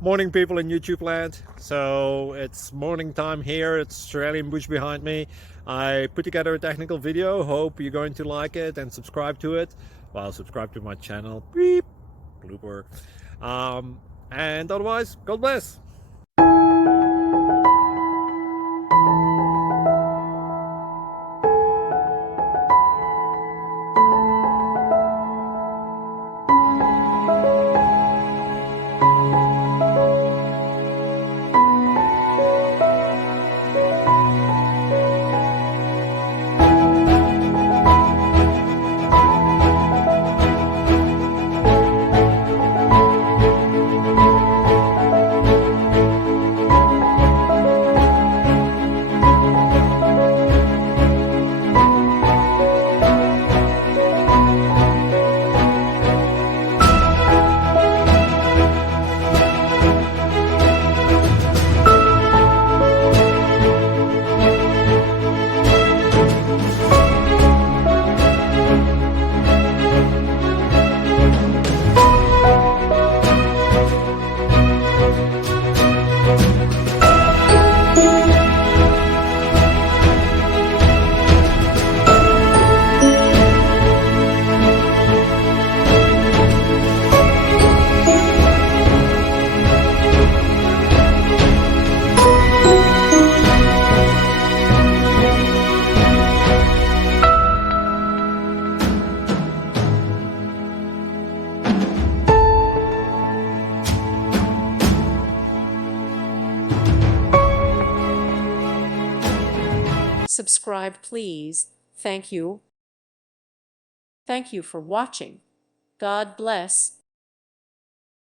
Morning, people in YouTube land. So it's morning time here. It's Australian bush behind me. I put together a technical video. Hope you're going to like it and subscribe to it. Well, subscribe to my channel. Beep. Blooper. And otherwise, God bless. Subscribe, please. Thank you. Thank you for watching. God bless.